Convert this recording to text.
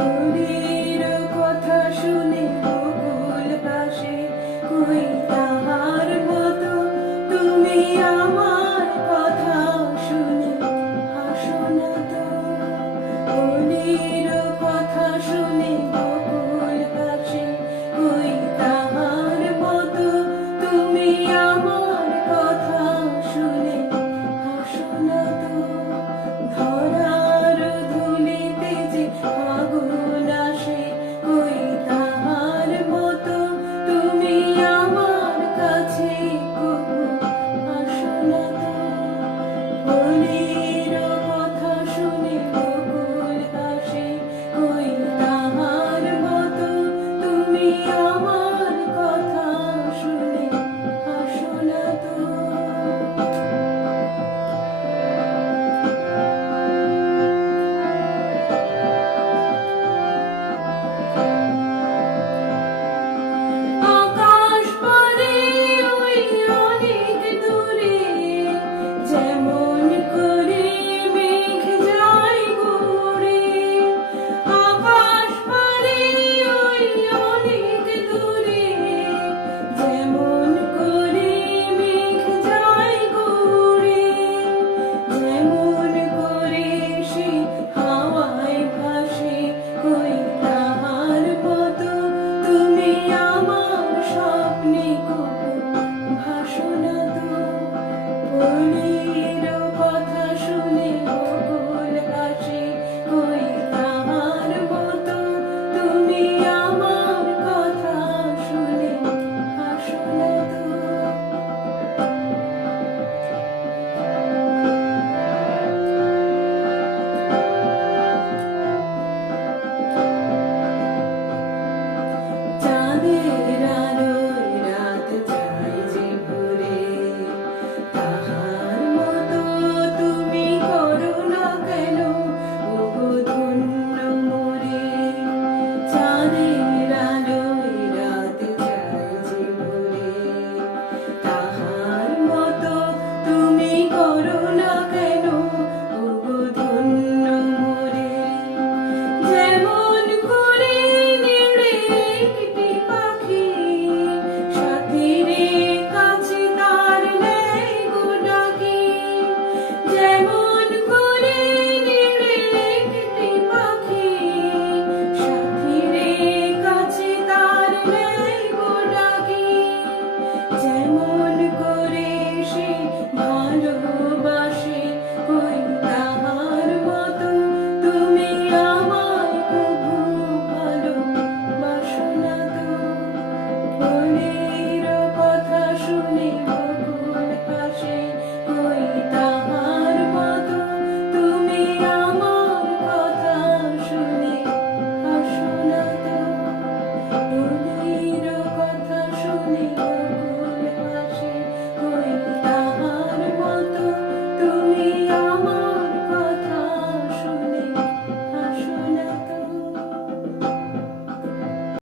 মনের কথা শুনে বকুল পাশে কই